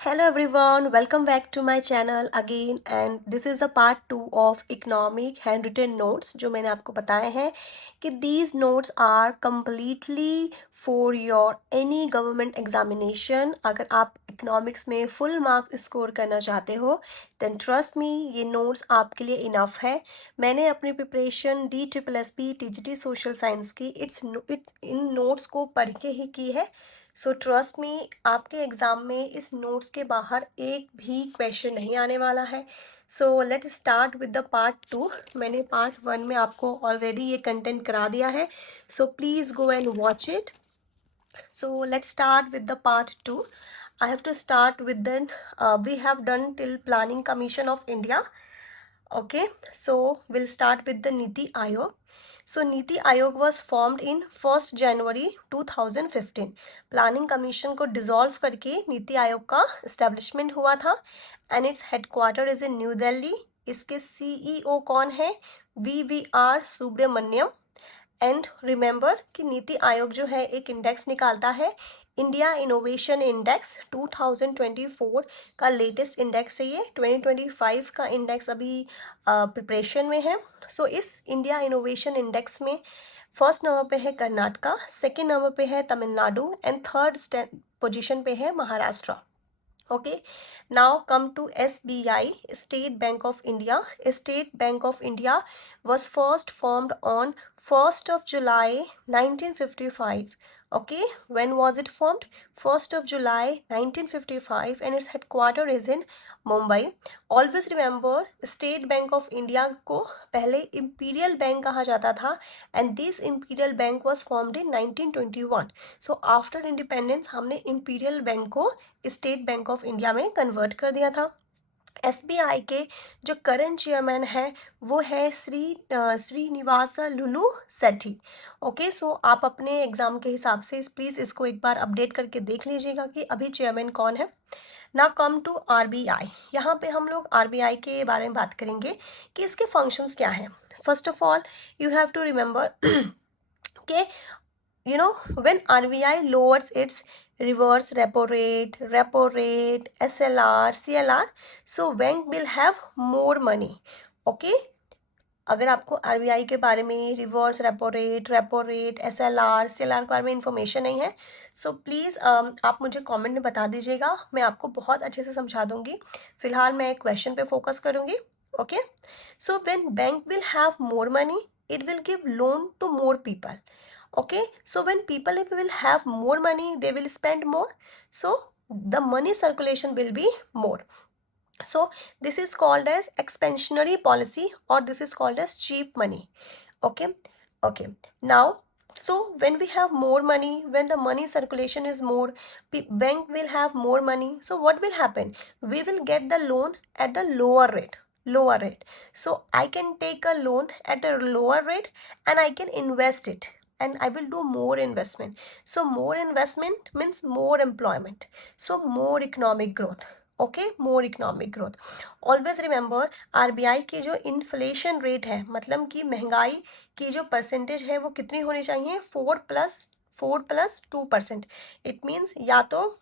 Hello everyone, welcome back to my channel again and this is the part 2 of economic handwritten notes जो मैंने आपको बताए हैं कि these notes are completely for your any government examination। अगर आप economics में full mark score करना चाहते हो then trust me ये notes आपके लिए enough है। मैंने अपनी preparation DSSP TGT social science की इन नोट्स को पढ़ के ही की है। सो ट्रस्ट मी आपके एग्ज़ाम में इस नोट्स के बाहर एक भी क्वेश्चन नहीं आने वाला है। So let start with the part 2। मैंने पार्ट 1 में आपको ऑलरेडी ये कंटेंट करा दिया है, so please go and watch it. So let's start with the part 2। I have to start with then we have done till Planning Commission of India. Okay, so we'll start with the Niti Aayog. So Niti Aayog was formed in 1st January 2015। Planning commission को dissolve करके नीति आयोग का establishment हुआ था and its headquarter is in new Delhi. इसके CEO कौन है? VVR Subramaniam. And remember कि नीति आयोग जो है एक इंडेक्स निकालता है, इंडिया इनोवेशन इंडेक्स 2024 का लेटेस्ट इंडेक्स है ये। 2025 का इंडेक्स अभी प्रिपरेशन में है। सो इस इंडिया इनोवेशन इंडेक्स में फर्स्ट नंबर पे है कर्नाटका, सेकंड नंबर पे है तमिलनाडु एंड थर्ड पोजीशन पे है Maharashtra. Okay, now come to SBI, State Bank of India. State Bank of India was first formed on 1st of July 1955. Okay, when was it formed? 1st of July 1955 and its headquarter is in Mumbai. Always remember, State Bank of India को पहले Imperial Bank कहा जाता था and this Imperial Bank was formed in 1921. So after independence हमने Imperial Bank को state bank of India में convert कर दिया था। एसबीआई के जो करंट चेयरमैन है वो है श्रीनिवास लुलू सेठी। ओके, सो आप अपने एग्जाम के हिसाब से प्लीज़ इसको एक बार अपडेट करके देख लीजिएगा कि अभी चेयरमैन कौन है। ना कम टू आरबीआई। यहाँ पे हम लोग आरबीआई के बारे में बात करेंगे कि इसके फंक्शंस क्या हैं। First of all you have to remember कि when RBI lowers its reverse repo rate, SLR, CLR, so bank will have more money. Okay, अगर आपको आरबीआई के बारे में reverse repo rate, SLR, CLR के बारे में इंफॉर्मेशन नहीं है, सो प्लीज़ आप मुझे कमेंट में बता दीजिएगा, मैं आपको बहुत अच्छे से समझा दूंगी। फिलहाल मैं क्वेश्चन पे फोकस करूंगी। Okay, so when bank will have more money it will give loan to more people. Okay, so when people will have more money they will spend more, so the money circulation will be more. So this is called as expansionary policy or this is called as cheap money. Okay, okay, now so when we have more money, when the money circulation is more, bank will have more money, so what will happen? We will get the loan at a lower rate. So I can take a loan at a lower rate and I can invest it and I will do more investment. So more investment means more employment, so more economic growth. Okay, more economic growth. Always remember RBI की जो inflation rate है, मतलब कि महंगाई की जो percentage है वो कितनी होनी चाहिए? 4+2%। इट मीन्स या तो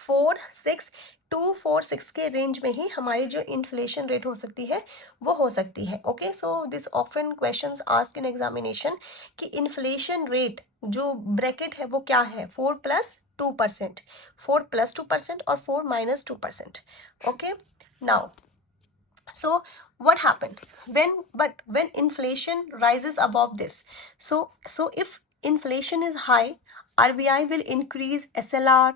4.6246 के रेंज में ही हमारी जो इन्फ्लेशन रेट हो सकती है वो हो सकती है। Okay, so this often questions ask in examination कि इन्फ्लेशन रेट जो ब्रैकेट है वो क्या है? 4+2%, 4+2% और 4-2%। Okay, now so what happened when inflation rises above this? So if inflation is high, RBI will increase SLR,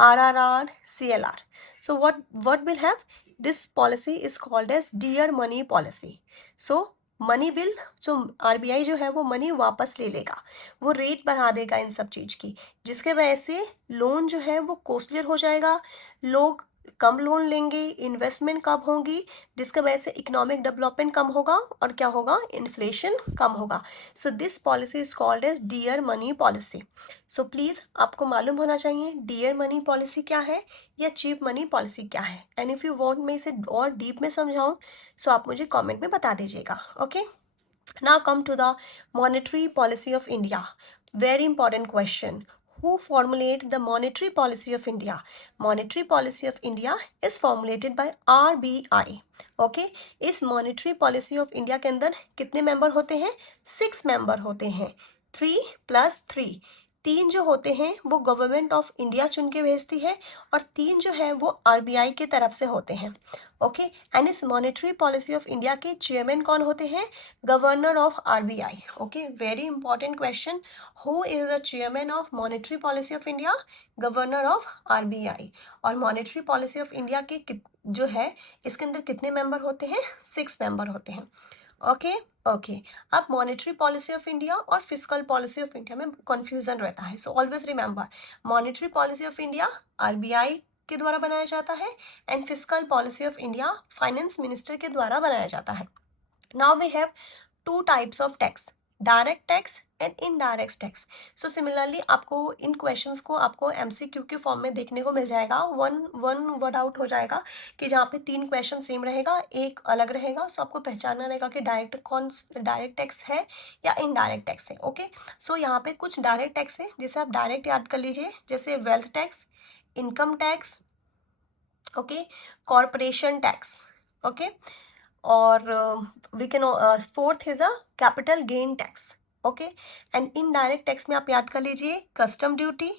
RRR, CLR. So what will have? This policy is called as dear money policy. So money will, जो RBI जो है वो money वापस ले लेगा, वो rate बढ़ा देगा इन सब चीज़ की, जिसके वजह से लोन जो है वो कॉस्टलियर हो जाएगा, लोग कम लोन लेंगे, इन्वेस्टमेंट कम होगी, जिसके वजह से इकोनॉमिक डेवलपमेंट कम होगा और क्या होगा? इन्फ्लेशन कम होगा। So this policy is called as dear money policy. So please आपको मालूम होना चाहिए डियर मनी पॉलिसी क्या है या चीप मनी पॉलिसी क्या है। एंड इफ़ यू वांट मैं इसे और डीप में समझाऊं सो आप मुझे कमेंट में बता दीजिएगा। Okay, now come to the monetary policy of India. Very important question. who formulate the monetary policy of India? Monetary policy of India is formulated by RBI. Okay, इस मॉनेटरी पॉलिसी ऑफ इंडिया के अंदर कितने member होते हैं? 6 member होते हैं, 3+3। 3 जो होते हैं वो गवर्नमेंट ऑफ इंडिया चुन के भेजती है और 3 जो है वो आरबीआई की तरफ से होते हैं। ओके, एंड इस मॉनेटरी पॉलिसी ऑफ इंडिया के चेयरमैन कौन होते हैं? Governor of RBI. Okay, very important question, who is the chairman of monetary policy of India? Governor of RBI. और मॉनेटरी पॉलिसी ऑफ इंडिया के जो है इसके अंदर कितने मेंबर होते हैं? 6 मेंबर होते हैं। ओके ओके, अब मॉनेटरी पॉलिसी ऑफ इंडिया और फिजिकल पॉलिसी ऑफ इंडिया में कंफ्यूजन रहता है, so always remember, monetary policy of India RBI के द्वारा बनाया जाता है and physical policy of India finance minister के द्वारा बनाया जाता है। Now we have 2 types of tax, direct tax and indirect tax. So similarly आपको इन क्वेश्चंस को आपको एमसीक्यू के फॉर्म में देखने को मिल जाएगा, वन वर्ड आउट हो जाएगा कि जहाँ पे 3 क्वेश्चन सेम रहेगा, एक अलग रहेगा। सो आपको पहचानना रहेगा कि डायरेक्ट टैक्स है या इनडायरेक्ट टैक्स है। ओके, सो यहाँ पे कुछ डायरेक्ट टैक्स है जिसे आप डायरेक्ट याद कर लीजिए, जैसे wealth tax, income tax, okay, corporation tax, okay, और we can fourth is a capital gain tax. Okay, and indirect tax में आप याद कर लीजिए custom duty,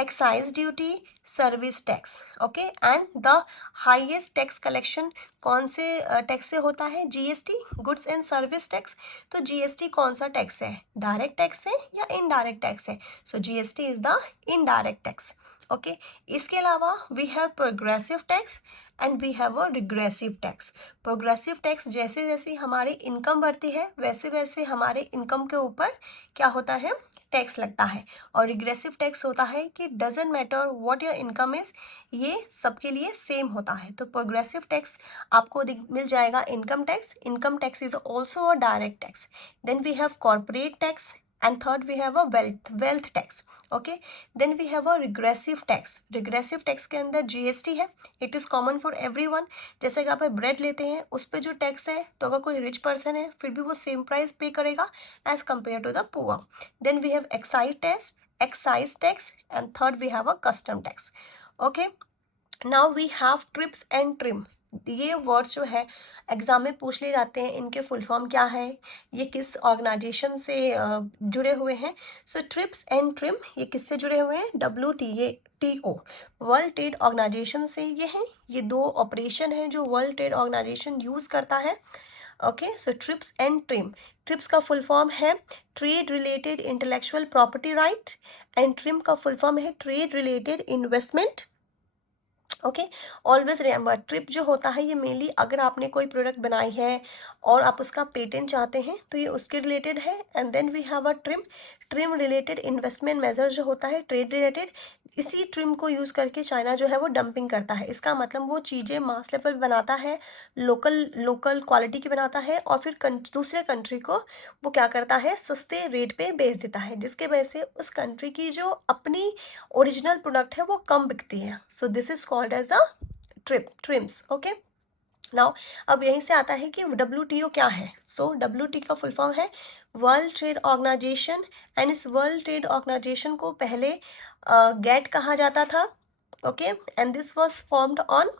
excise duty, service tax. Okay, and the highest tax collection कौन से tax से होता है? GST, goods and service tax. तो जीएसटी कौन सा टैक्स है? डायरेक्ट टैक्स है या इनडायरेक्ट टैक्स है? So GST is the indirect tax. Okay, इसके अलावा we have progressive tax and we have a regressive tax. Progressive tax जैसे जैसे हमारी इनकम बढ़ती है वैसे वैसे हमारे इनकम के ऊपर क्या होता है? टैक्स लगता है। और रिग्रेसिव टैक्स होता है कि doesn't matter what your income is, ये सबके लिए सेम होता है। तो प्रोग्रेसिव टैक्स आपको मिल जाएगा income tax. Income tax is also a direct tax. Then we have corporate tax and third we have a wealth tax. Okay, then we have a regressive tax. regressive tax के अंदर GST है, it is common for everyone. जैसे कि आप bread लेते हैं उस पर जो टैक्स है, तो अगर कोई रिच पर्सन है फिर भी वो सेम प्राइस पे करेगा as compare to the poor. Then we have excise tax and third we have a custom tax. Okay, now we have trips and trim. ये वर्ड्स जो है एग्जाम में पूछ लिए जाते हैं, इनके फुल फॉर्म क्या है, ये किस ऑर्गेनाइजेशन से जुड़े हुए हैं। सो ट्रिप्स एंड ट्रिम ये किससे जुड़े हुए हैं? WTO, वर्ल्ड ट्रेड ऑर्गेनाइजेशन से ये हैं। ये 2 ऑपरेशन है जो वर्ल्ड ट्रेड ऑर्गेनाइजेशन यूज करता है। Okay, so trips and trim, trips का फुल फॉर्म है trade related intellectual property right and trim का फुल फॉर्म है trade related investment. Okay, always remember, trip जो होता है ये मेनली अगर आपने कोई प्रोडक्ट बनाई है और आप उसका पेटेंट चाहते हैं तो ये उसके रिलेटेड है। And then we have a trim, trim related investment measure जो होता है ट्रेड रिलेटेड। इसी ट्रिम को यूज़ करके चाइना जो है वो डंपिंग करता है। इसका मतलब वो चीज़ें मास लेवल बनाता है, लोकल क्वालिटी की बनाता है और फिर दूसरे कंट्री को वो क्या करता है? सस्ते रेट पे बेच देता है, जिसके वजह से उस कंट्री की जो अपनी ओरिजिनल प्रोडक्ट है वो कम बिकती है। So this is called as a trims. Okay, now अब यहीं से आता है कि WTO क्या है। सो WTO का फुल फॉर्म है वर्ल्ड ट्रेड ऑर्गेनाइजेशन एंड इस वर्ल्ड ट्रेड ऑर्गेनाइजेशन को पहले गेट कहा जाता था। Okay, and this was formed on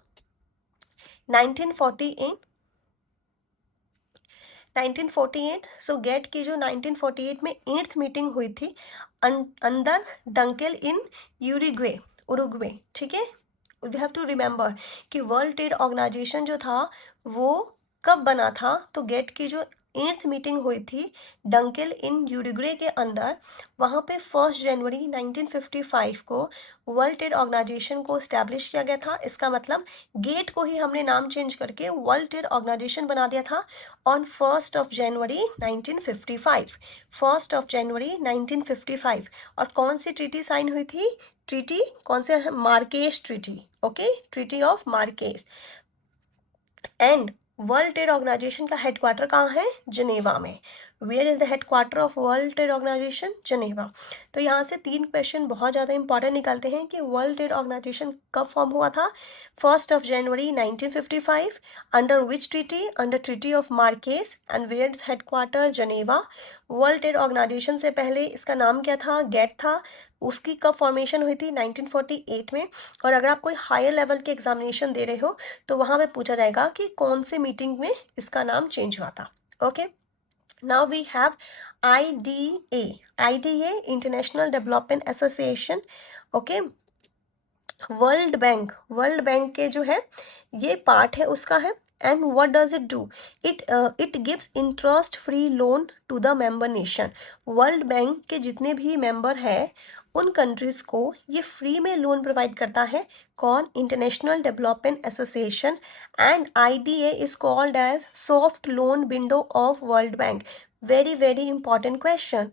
1948। 1948, so GATT की जो 1948 में 8th मीटिंग हुई थी अंदर डंकेल इन उरुग्वे। ठीक है, वी हैव टू रिमेंबर कि वर्ल्ड ट्रेड ऑर्गेनाइजेशन जो था वो कब बना था? तो गेट की जो 8th मीटिंग हुई थी डंकेल इन यूरुग्वे के अंदर, वहाँ पे 1 जनवरी 1955 को वर्ल्ड ट्रेड ऑर्गेनाइजेशन को इस्टेब्लिश किया गया था। इसका मतलब गेट को ही हमने नाम चेंज करके वर्ल्ड ट्रेड ऑर्गेनाइजेशन बना दिया था ऑन 1 जनवरी 1955। 1 जनवरी 1955। और कौन सी ट्रीटी साइन हुई थी? ट्रीटी कौन से? Marrakesh treaty. Okay, treaty of Marrakesh. And World trade Organization का हेडक्वार्टर कहाँ है? जिनेवा में। Where is the headquarter of World trade Organization? Geneva. तो यहाँ से 3 क्वेश्चन बहुत ज़्यादा इंपॉर्टेंट निकलते हैं कि वर्ल्ड ट्रेड ऑर्गेनाइजेशन कब फॉर्म हुआ था? 1 जनवरी 1955। Under which treaty? Under treaty of Marrakesh. And where is headquarter? Geneva. World trade organization से पहले इसका नाम क्या था? गेट था। उसकी कब फॉर्मेशन हुई थी? 1948 में। और अगर आप कोई हायर लेवल के एग्जामिनेशन दे रहे हो तो वहाँ पे पूछा जाएगा कि कौन से मीटिंग में इसका नाम चेंज हुआ था। Okay, now we have IDA. IDA, International Development Association. Okay, world bank के जो है ये पार्ट है उसका है। And what does it do? It gives interest free loan to the member nation. World bank के जितने भी मेंबर हैं उन कंट्रीज को ये फ्री में लोन प्रोवाइड करता है। कौन? International development association. And IDA is called as soft loan window of world bank. Very very important question,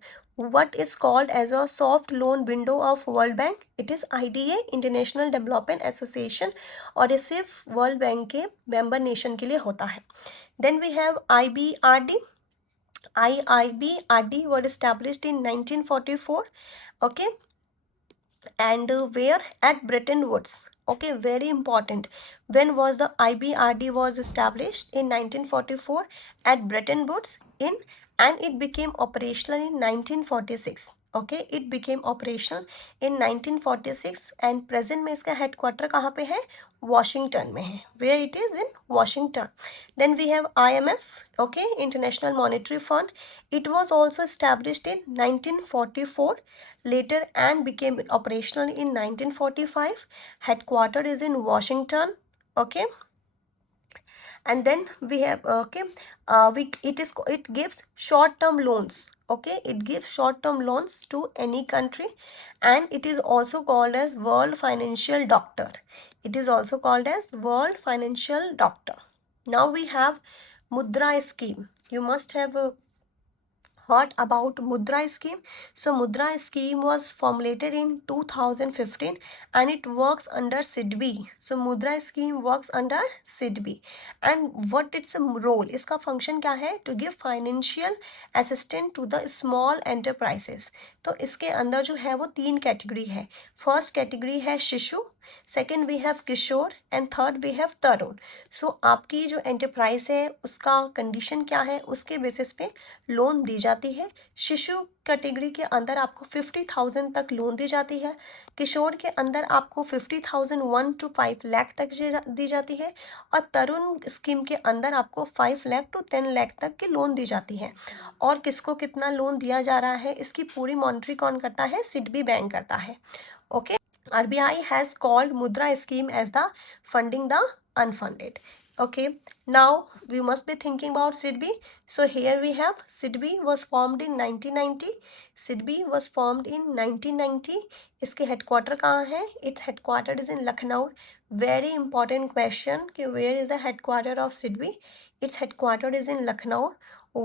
what is called as a soft loan window of World Bank? It is IDA, International Development Association, और ये सिर्फ world bank के member nation के लिए होता है। Then we have IBRD. IIBRD was established in 1944. Okay, and where? At Bretton Woods. Okay, very important. When was the IBRD was established? In 1944 at Bretton Woods in, and it became operational in 1946. Okay, it became operational in 1946 and present में इसका headquarter कहाँ पे है? Washington में है. Where it is? In Washington. Then we have IMF. Okay, International Monetary Fund. It was also established in 1944 later and became operational in 1945. Headquarter is in Washington. Okay, and then we have it gives short term loans. Okay, it gives short term loans to any country, and it is also called as world financial doctor. It is also called as world financial doctor. Now we have mudra scheme. You must have heard about Mudra scheme. So Mudra scheme was formulated in 2015 and it works under SIDBI. So Mudra scheme works under SIDBI. And what its role? इसका function क्या है? To give financial assistance to the small enterprises. तो इसके अंदर जो है वो 3 category है। फर्स्ट कैटेगरी है Shishu, second we have Kishor and third we have Tarun. So आपकी जो एंटरप्राइज है उसका कंडीशन क्या है उसके बेसिस पे लोन दी जाती है। शिशु कैटेगरी के अंदर आपको 50,000 तक लोन दी जाती है। किशोर के अंदर आपको 50,000 1 to 5 लाख तक दी जाती है। और तरुण स्कीम के अंदर आपको 5 लाख to 10 लाख तक की लोन दी जाती है। और किसको कितना लोन दिया जा रहा है इसकी पूरी मॉनिटरी कौन करता है? सिडबी बैंक करता है। Okay, RBI has called Mudra scheme as the funding the unfunded. Okay, now we must be thinking about SIDBI. So here we have SIDBI was formed in 1990. SIDBI was formed in 1990. इसके headquarter कहाँ है? Its headquarter is in Lucknow. Very important question कि where is the headquarter of SIDBI? Its headquarter is in Lucknow.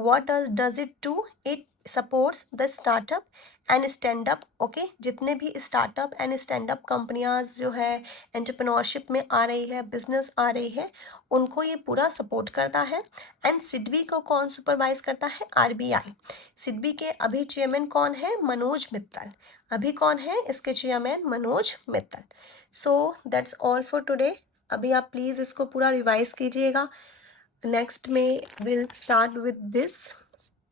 What does it do? It supports the startup and stand up. Okay, जितने भी startup and stand up कंपनियां जो है entrepreneurship में आ रही है, business आ रही है, उनको ये पूरा सपोर्ट करता है। एंड सिडबी को कौन सुपरवाइज करता है? RBI। सिडबी के अभी चेयरमैन कौन है? मनोज मित्तल। अभी कौन है इसके chairman? Manoj Mittal. So that's all for today. अभी आप प्लीज़ इसको पूरा रिवाइज कीजिएगा। नेक्स्ट में will start with this.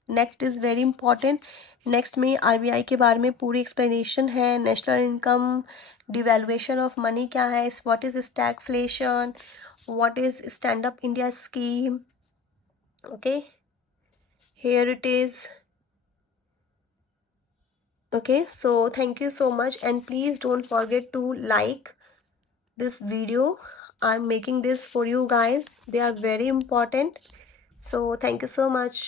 Next is very important. Next में RBI के बारे में पूरी एक्सप्लेनेशन है। National income, devaluation of money क्या है, what is stagflation, what is stand up India scheme. Okay, here it is. Okay, so thank you so much and please don't forget to like this video. I'm making this for you guys. They are very important. So thank you so much.